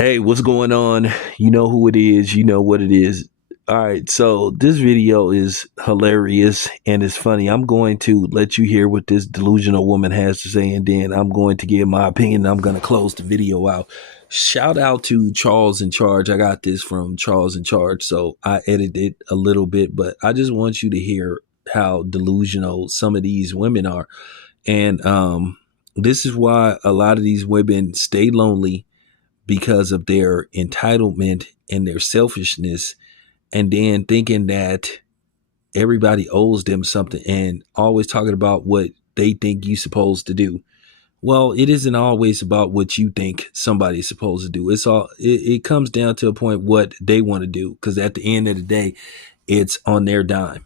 Hey, what's going on? You know who it is. You know what it is. All right, so this video is hilarious and it's funny. I'm going to let you hear what this delusional woman has to say, and then I'm going to give my opinion. I'm going to close the video out. Shout out to Charles in Charge. I got this from Charles in Charge, so I edited it a little bit, but I just want you to hear how delusional some of these women are. And this is why a lot of these women stay lonely because of their entitlement and their selfishness, and then thinking that everybody owes them something and always talking about what they think you're supposed to do. Well, it isn't always about what you think somebody's supposed to do. It comes down to a point what they want to do, because at the end of the day, it's on their dime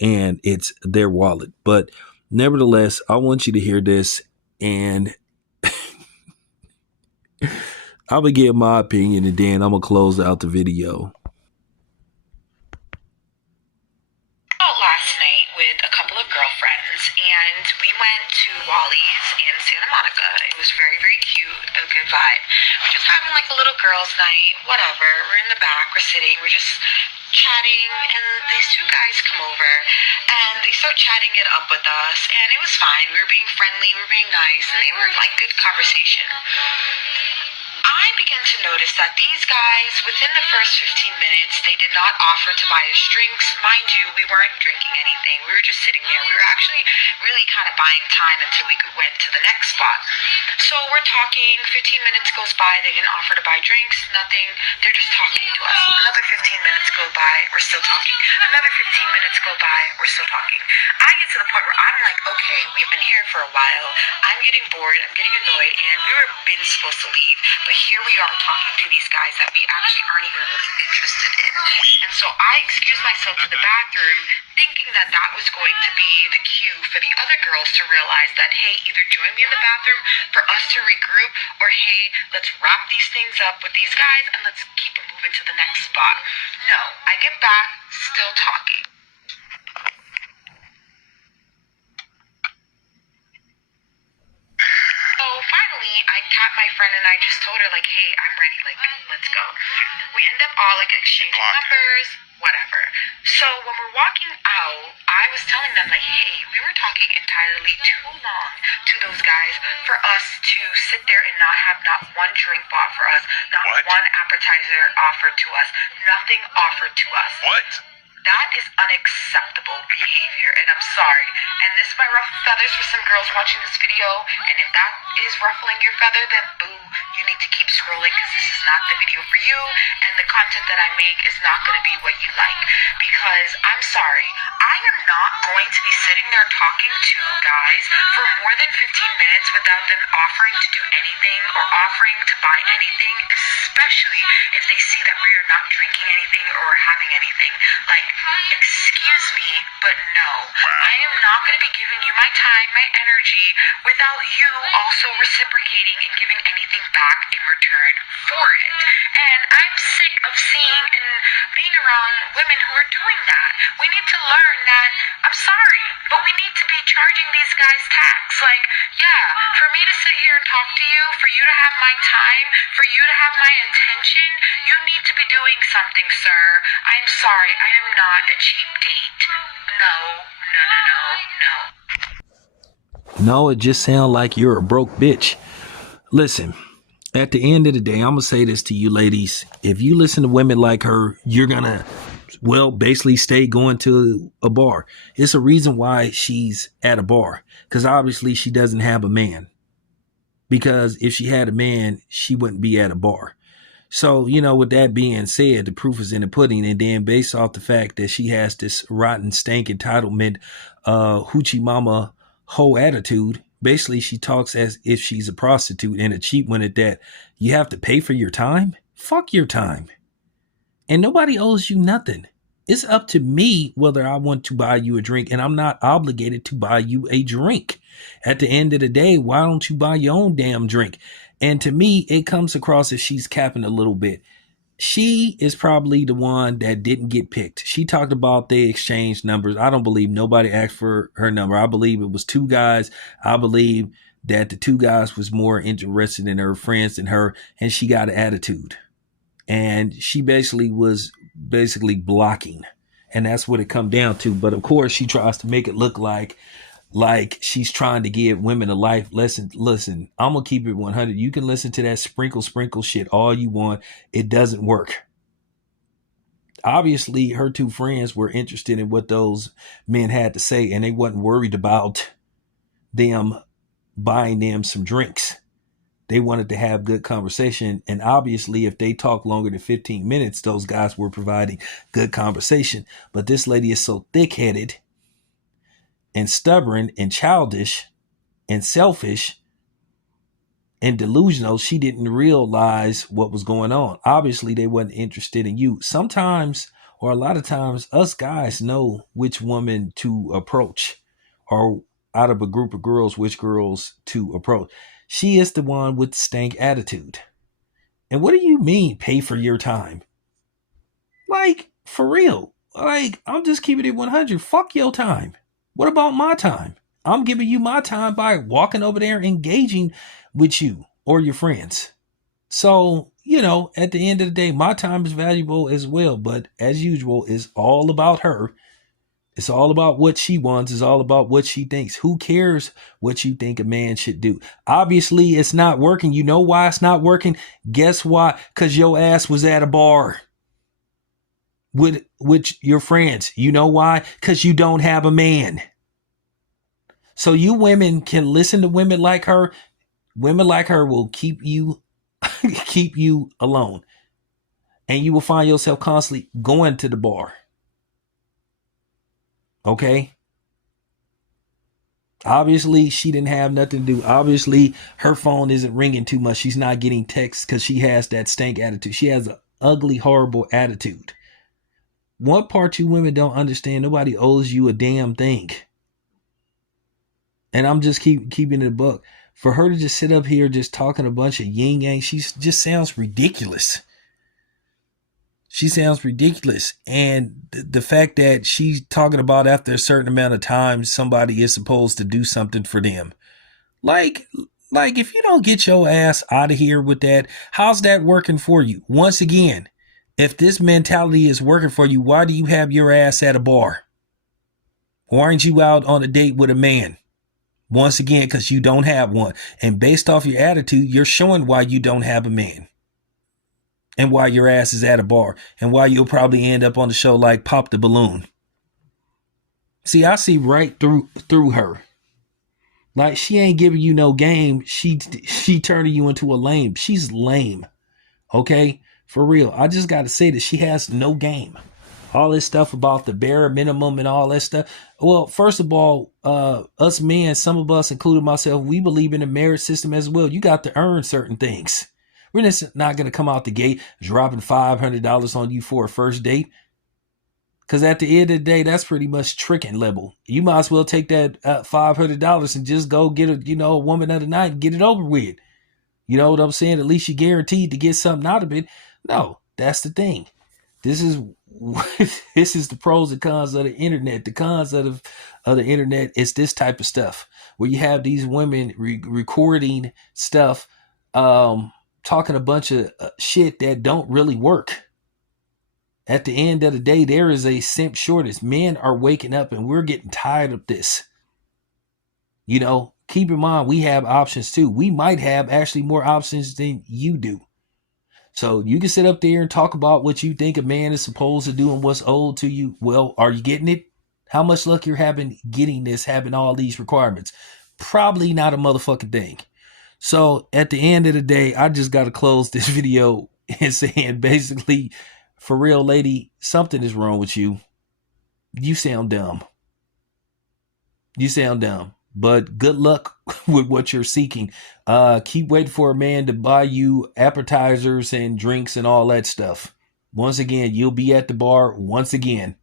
and it's their wallet. But nevertheless, I want you to hear this, and I'm gonna give my opinion, and then I'm gonna close out the video. Last night with a couple of girlfriends, and we went to Wally's in Santa Monica. It was very, very cute, a good vibe. We're just having like a little girls' night, whatever. We're in the back, we're sitting, we're just chatting, and these two guys come over and they start chatting it up with us, and it was fine. We were being friendly, we were being nice, and they were like good conversation. I began to notice that these guys, within the first 15 minutes, they did not offer to buy us drinks. Mind you, we weren't drinking anything. We were just sitting there. We were actually really kind of buying time until we went to the next spot. So we're talking, 15 minutes goes by, they didn't offer to buy drinks, nothing. They're just talking to us. Another 15 minutes go by, we're still talking. Another 15 minutes go by, we're still talking. I get to the point where I'm like, okay, we've been here for a while. I'm getting bored, I'm getting annoyed, and we were been supposed to leave, but here we are talking to these guys that we actually aren't even really interested in. And so I excused myself to the bathroom, thinking that that was going to be the cue for the other girls to realize that, hey, either join me in the bathroom for us to regroup, or hey, let's wrap these things up with these guys and let's keep it moving to the next spot. No, I get back, still talking. So finally, I tapped my friend and I just told her, like, hey, I'm ready, like, let's go. We end up all, like, exchanging numbers, whatever. So when we're walking out, I was telling them, like, hey, we were talking entirely too long to those guys for us to sit there and not have not one drink bought for us, not one appetizer offered to us, nothing offered to us. What? That is unacceptable behavior, and I'm sorry. And this might ruffle feathers for some girls watching this video, and if that is ruffling your feather, then boo, you need to keep scrolling, because this is not the video for you, and the content that I make is not going to be what you like. Because, I'm sorry, I am not going to be sitting there talking to guys for more than 15 minutes without them offering to do anything or offering to buy anything, especially if they see that we are not drinking anything or having anything. Like, excuse me, but no. I am not going to be giving you my time, my energy, without you also reciprocating and giving anything back in return for it. And I'm sick of seeing and being around women who are doing that. We need to learn that, I'm sorry, but we need to be charging these guys tax. Like, yeah, for me to sit here and talk to you, for you to have my time, for you to have my attention, you need to be doing something, sir. I'm sorry, I am not a cheap date. No, no, no, no, no. No, it just sounds like you're a broke bitch. Listen, at the end of the day, I'm going to say this to you ladies. If you listen to women like her, you're going to, well, basically stay going to a bar. It's a reason why she's at a bar, because obviously she doesn't have a man. Because if she had a man, she wouldn't be at a bar. So, you know, with that being said, the proof is in the pudding. And then based off the fact that she has this rotten stank entitlement, hoochie mama hoe attitude, basically she talks as if she's a prostitute, and a cheap one at that. You have to pay for your time? Fuck your time. And nobody owes you nothing. It's up to me whether I want to buy you a drink, and I'm not obligated to buy you a drink. At the end of the day, why don't you buy your own damn drink? And to me, it comes across as she's capping a little bit. She is probably the one that didn't get picked. She talked about they exchanged numbers. I don't believe nobody asked for her number. I believe it was two guys. I believe that the two guys was more interested in her friends than her, and she got an attitude. And she basically was blocking. And that's what it come down to. But of course, she tries to make it look like she's trying to give women a life lesson. Listen, I'm gonna keep it 100. You can listen to that sprinkle shit all you want. It doesn't work. Obviously, her two friends were interested in what those men had to say, and they wasn't worried about them buying them some drinks. They wanted to have good conversation. And obviously, if they talk longer than 15 minutes, those guys were providing good conversation. But this lady is so thick-headed and stubborn and childish and selfish and delusional, she didn't realize what was going on. Obviously, they wasn't interested in you. Sometimes, or a lot of times, us guys know which woman to approach, or out of a group of girls, which girls to approach. She is the one with the stank attitude. And what do you mean pay for your time? Like, for real. Like, I'm just keeping it 100. Fuck your time. What about my time? I'm giving you my time by walking over there, engaging with you or your friends. So, at the end of the day, my time is valuable as well. But as usual, it's all about her. It's all about what she wants. It's all about what she thinks. Who cares what you think a man should do? Obviously, it's not working. You know why it's not working? Guess why? Because your ass was at a bar with your friends. You know why? Because you don't have a man. So you women can listen to women like her. Women like her will keep you alone. And you will find yourself constantly going to the bar. Okay? Obviously, she didn't have nothing to do. Obviously, her phone isn't ringing too much. She's not getting texts because she has that stank attitude. She has an ugly, horrible attitude. One part you women don't understand, nobody owes you a damn thing. And I'm just keeping it a buck. For her to just sit up here just talking a bunch of yin yang, she just sounds ridiculous. She sounds ridiculous. And the fact that she's talking about after a certain amount of time, somebody is supposed to do something for them. Like if you don't get your ass out of here with that, how's that working for you? Once again, if this mentality is working for you, why do you have your ass at a bar? Why aren't you out on a date with a man? Once again, because you don't have one. And based off your attitude, you're showing why you don't have a man. And why your ass is at a bar. And why you'll probably end up on the show like Pop the Balloon. See, I see right through her. Like, she ain't giving you no game. She turning you into a lame. She's lame. Okay? For real. I just got to say that she has no game. All this stuff about the bare minimum and all that stuff. Well, first of all, us men, some of us, including myself, we believe in the merit system as well. You got to earn certain things. We're just not going to come out the gate dropping $500 on you for a first date. Because at the end of the day, that's pretty much tricking level. You might as well take that $500 and just go get a woman of the night and get it over with. You know what I'm saying? At least you're guaranteed to get something out of it. No, that's the thing. This is the pros and cons of the internet. The cons of the internet is this type of stuff where you have these women recording stuff, talking a bunch of shit that don't really work. At the end of the day, there is a simp shortage. Men are waking up and we're getting tired of this. Keep in mind, we have options too. We might have actually more options than you do. So you can sit up there and talk about what you think a man is supposed to do and what's owed to you. Well, are you getting it? How much luck you're having getting this, having all these requirements? Probably not a motherfucking thing. So at the end of the day, I just got to close this video and saying basically, for real, lady, something is wrong with you. You sound dumb. But good luck with what you're seeking. Keep waiting for a man to buy you appetizers and drinks and all that stuff. Once again, you'll be at the bar once again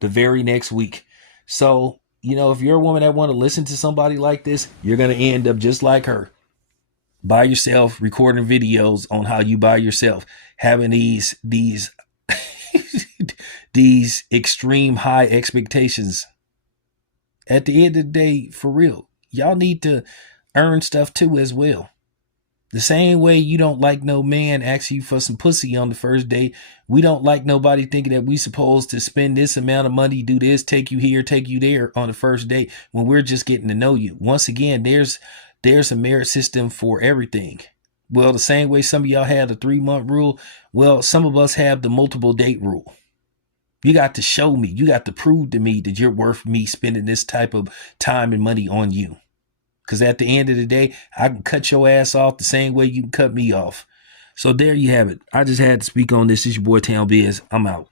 the very next week. So, if you're a woman that want to listen to somebody like this, you're going to end up just like her. By yourself, recording videos on how you by yourself, having these these extreme high expectations. At the end of the day, for real, y'all need to earn stuff too as well. The same way you don't like no man asking you for some pussy on the first date, we don't like nobody thinking that we supposed to spend this amount of money, do this, take you here, take you there on the first date when we're just getting to know you. Once again, there's a merit system for everything. Well, the same way some of y'all have the 3-month rule, well, some of us have the multiple date rule. You got to show me, you got to prove to me that you're worth me spending this type of time and money on you. Because at the end of the day, I can cut your ass off the same way you can cut me off. So there you have it. I just had to speak on this. It's your boy Town Biz. I'm out.